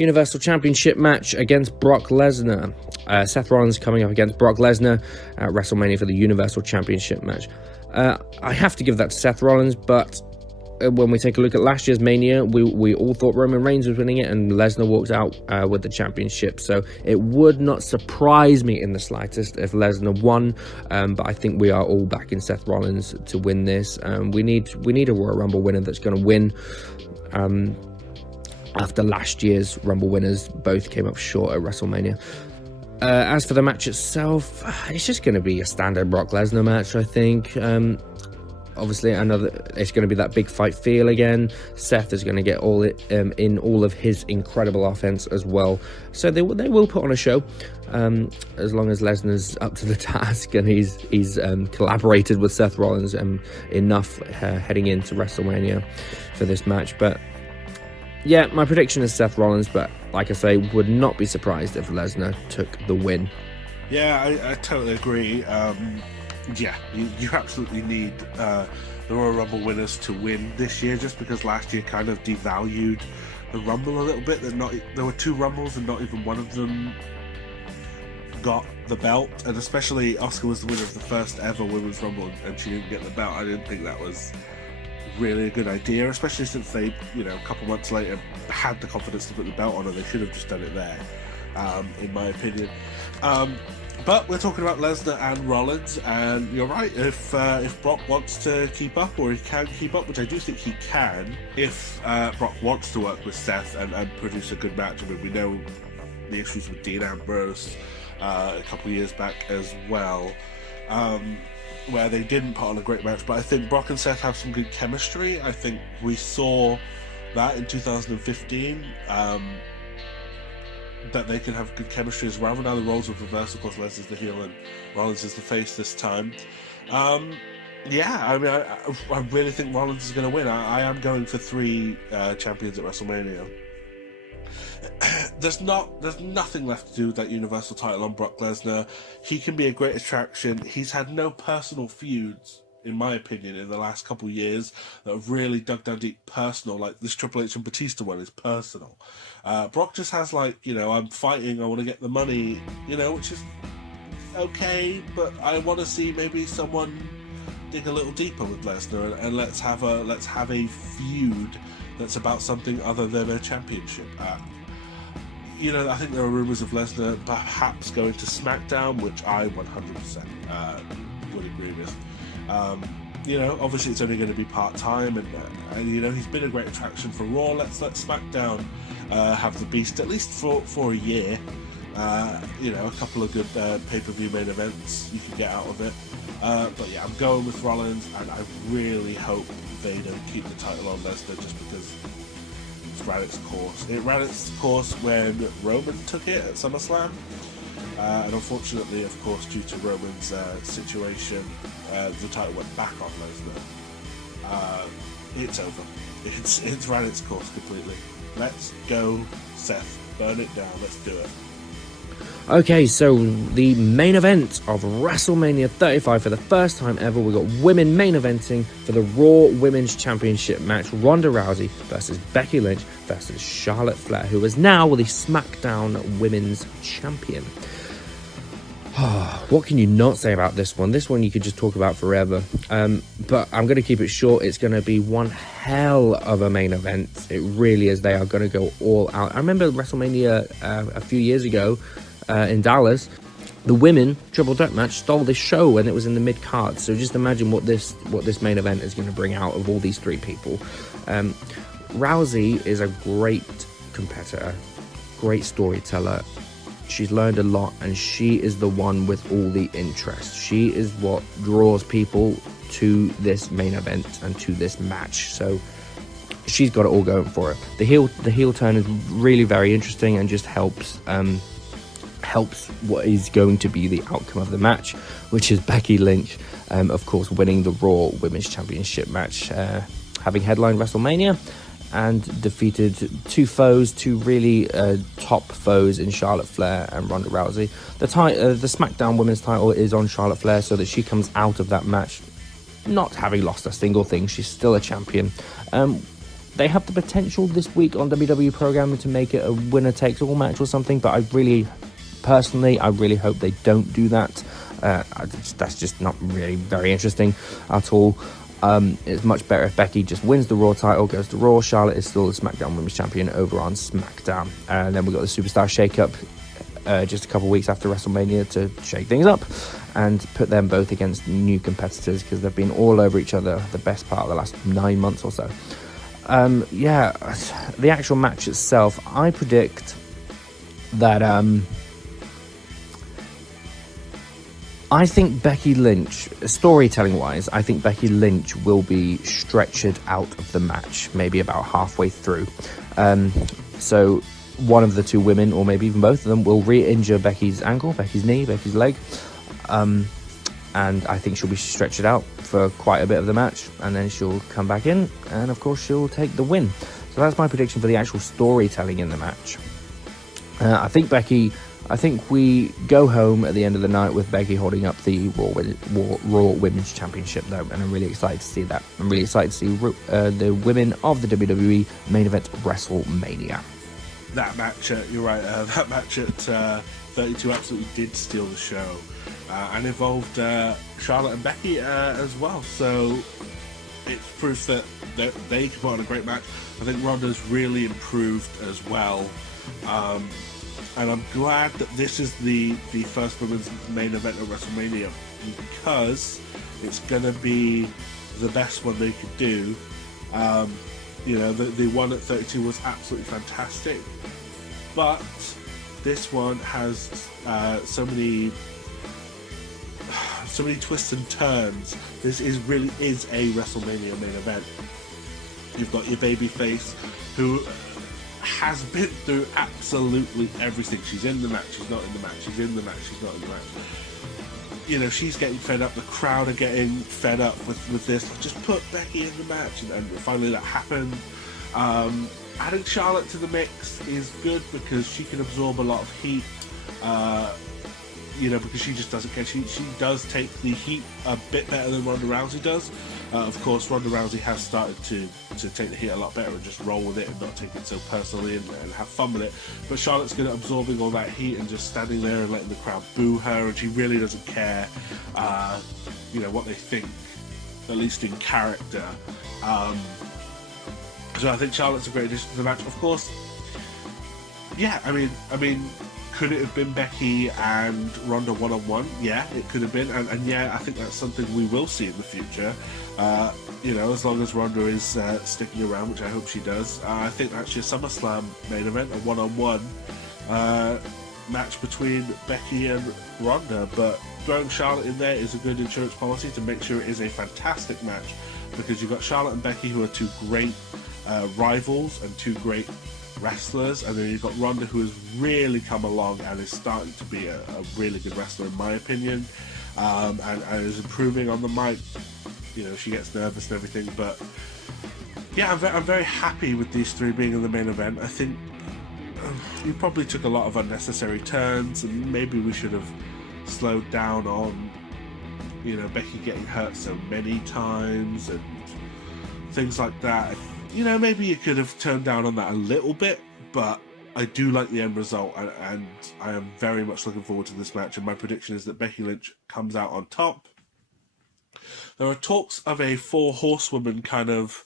Universal Championship match against Brock Lesnar. Seth Rollins coming up against Brock Lesnar at WrestleMania for the Universal Championship match. I have to give that to Seth Rollins, but when we take a look at last year's Mania, we all thought Roman Reigns was winning it, and Lesnar walked out with the championship. So it would not surprise me in the slightest if Lesnar won, but I think we are all backing Seth Rollins to win this. We need a Royal Rumble winner that's going to win. After last year's Rumble winners both came up short at WrestleMania. As for the match itself, it's just going to be a standard Brock Lesnar match, I think. Obviously, I know that it's going to be that big fight feel again. Seth is going to get all in all of his incredible offense as well. So they will put on a show, as long as Lesnar's up to the task and he's collaborated with Seth Rollins enough heading into WrestleMania for this match. But yeah, my prediction is Seth Rollins, but like I say, would not be surprised if Lesnar took the win. Yeah, I totally agree. Yeah, you absolutely need the Royal Rumble winners to win this year, just because last year kind of devalued the Rumble a little bit. There were 2 Rumbles and not even one of them got the belt, and especially Asuka was the winner of the first ever Women's Rumble and she didn't get the belt. I didn't think that was really a good idea, especially since they, a couple months later had the confidence to put the belt on, and they should have just done it there, in my opinion. But we're talking about Lesnar and Rollins, and you're right, if Brock wants to keep up, or he can keep up, which I do think he can, if Brock wants to work with Seth and produce a good match. I mean, we know the issues with Dean Ambrose a couple of years back as well, where they didn't put on a great match, but I think Brock and Seth have some good chemistry. I think we saw that in 2015, that they can have good chemistry as well. Now the roles have reversed. Of course, Lesnar's the heel and Rollins is the face this time. Yeah, I mean, I really think Rollins is going to win. I am going for 3 champions at WrestleMania. There's nothing left to do with that Universal title on Brock Lesnar. He can be a great attraction. He's had no personal feuds, in my opinion, in the last couple of years that have really dug down deep personal. Like this Triple H and Batista one is personal. Brock just has I'm fighting, I want to get the money, which is okay, but I want to see maybe someone dig a little deeper with Lesnar and let's have a feud that's about something other than a championship. I think there are rumours of Lesnar perhaps going to SmackDown, which I 100% would agree with. Obviously it's only going to be part-time, and he's been a great attraction for Raw. Let's let SmackDown have the Beast at least for a year. A couple of good pay-per-view main events you can get out of it. But yeah, I'm going with Rollins, and I really hope they don't keep the title on Lesnar, just because it's ran its course. It ran its course when Roman took it at SummerSlam. And unfortunately, of course, due to Roman's situation, the title went back on Lesnar. It's over. It's ran its course completely. Let's go, Seth. Burn it down. Let's do it. Okay, so the main event of WrestleMania 35, for the first time ever, we got women main eventing for the Raw Women's Championship match. Ronda Rousey versus Becky Lynch versus Charlotte Flair, who is now the SmackDown Women's Champion. What can you not say about this one? This one you could just talk about forever. But I'm going to keep it short. It's going to be one hell of a main event. It really is. They are going to go all out. I remember WrestleMania a few years ago in Dallas. The women triple threat match stole this show when it was in the mid card. So just imagine what this main event is going to bring out of all these 3 people. Rousey is a great competitor, great storyteller. She's learned a lot, and she is the one with all the interest. She is what draws people to this main event and to this match. So she's got it all going for her. The heel turn is really very interesting and just helps what is going to be the outcome of the match, which is Becky Lynch, of course, winning the Raw Women's Championship match, having headlined WrestleMania and defeated 2 really top foes in Charlotte Flair and Ronda Rousey. The SmackDown Women's title is on Charlotte Flair, so that she comes out of that match not having lost a single thing. She's still a champion. The they have the potential this week on WWE programming to make it a winner takes all match or something, but I really hope they don't do that. That's just not really very interesting at all. It's much better if Becky just wins the Raw title, goes to Raw. Charlotte is still the SmackDown Women's Champion over on SmackDown. And then we've got the Superstar Shake-Up just a couple of weeks after WrestleMania to shake things up and put them both against new competitors, because they've been all over each other the best part of the last 9 months or so. The actual match itself, I predict that I think Becky Lynch, storytelling wise, I think Becky Lynch will be stretched out of the match, maybe about halfway through. So one of the two women, or maybe even both of them, will re-injure Becky's ankle, Becky's knee, Becky's leg. And I think she'll be stretched out for quite a bit of the match, and then she'll come back in, and of course she'll take the win. So that's my prediction for the actual storytelling in the match. I think we go home at the end of the night with Becky holding up the Raw Women's Championship, though, and I'm really excited to see that. I'm really excited to see the women of the WWE main event WrestleMania. That match, you're right, that match at 32 absolutely did steal the show, and involved Charlotte and Becky as well, so it's proof that they can put on a great match. I think Ronda's really improved as well, and I'm glad that this is the first women's main event at WrestleMania, because it's going to be the best one they could do. The one at 32 was absolutely fantastic, but this one has so many twists and turns. This really is a WrestleMania main event. You've got your babyface, who has been through absolutely everything. She's in the match, she's not in the match, she's in the match, she's not in the match. She's getting fed up, the crowd are getting fed up with this. Just put Becky in the match, and finally that happened. Adding Charlotte to the mix is good because she can absorb a lot of heat, because she just doesn't care. She does take the heat a bit better than Ronda Rousey does. Of course, Ronda Rousey has started to take the heat a lot better and just roll with it and not take it so personally and have fun with it. But Charlotte's good at absorbing all that heat and just standing there and letting the crowd boo her, and she really doesn't care, what they think, at least in character. So I think Charlotte's a great addition to the match. Of course, I mean, could it have been Becky and Ronda one-on-one? Yeah, it could have been, and yeah, I think that's something we will see in the future. As long as Ronda is sticking around, which I hope she does. I think actually a SummerSlam main event, a one-on-one match between Becky and Ronda, but throwing Charlotte in there is a good insurance policy to make sure it is a fantastic match, because you've got Charlotte and Becky, who are two great rivals and two great wrestlers, and then you've got Ronda, who has really come along and is starting to be a really good wrestler in my opinion, and is improving on the mic. She gets nervous and everything, but yeah, I'm very happy with these three being in the main event. I think we probably took a lot of unnecessary turns, and maybe we should have slowed down on Becky getting hurt so many times and things like that. Maybe you could have toned down on that a little bit, but I do like the end result, and I am very much looking forward to this match, and my prediction is that Becky Lynch comes out on top. There are talks of a 4 horsewomen kind of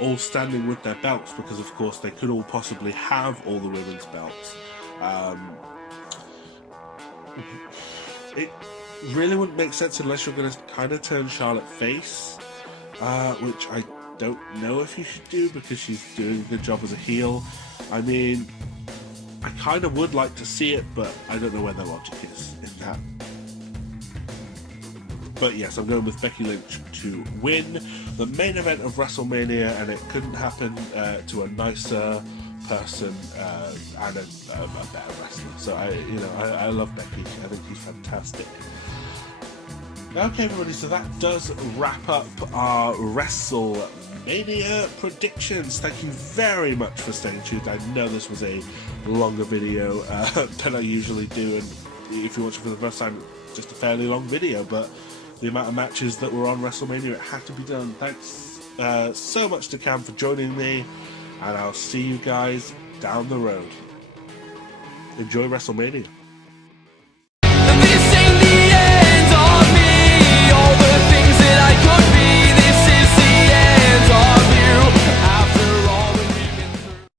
all standing with their belts, because of course they could all possibly have all the women's belts. It really wouldn't make sense unless you're going to kind of turn Charlotte face, which I don't know if you should do, because she's doing a good job as a heel. I mean, I kind of would like to see it, but I don't know where the logic is in that. But yes, I'm going with Becky Lynch to win the main event of WrestleMania, and it couldn't happen to a nicer person and a better wrestler. So I love Becky. I think she's fantastic. Okay, everybody, so that does wrap up our WrestleMania predictions. Thank you very much for staying tuned. I know this was a longer video than I usually do, and if you're watching for the first time, just a fairly long video, but the amount of matches that were on WrestleMania, it had to be done. Thanks so much to Cam for joining me. and I'll see you guys down the road. Enjoy WrestleMania.